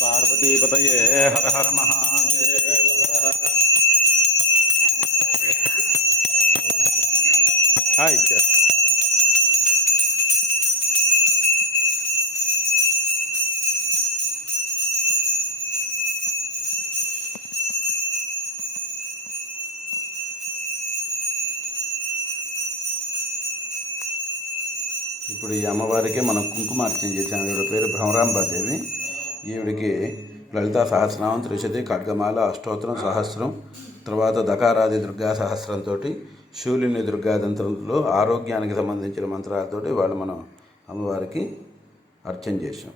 పార్వతీపతయే హర హర మహాదేవ. ఇచ్చారు. ఇప్పుడు ఈ అమ్మవారికి మనం కుంకుమార్చన చేసాం. ఈవిడ పేరు భ్రమరాంబాదేవి. ఈవిడికి లలితా సహస్రనామం, త్రిశతి, ఖడ్గమాల, అష్టోత్తరం, సహస్రం, తర్వాత దకారాది దుర్గా సహస్రంతో శూలిని దుర్గాదంత్రంలో ఆరోగ్యానికి సంబంధించిన మంత్రాలతోటి వాళ్ళు మనం అమ్మవారికి అర్చన చేసాం.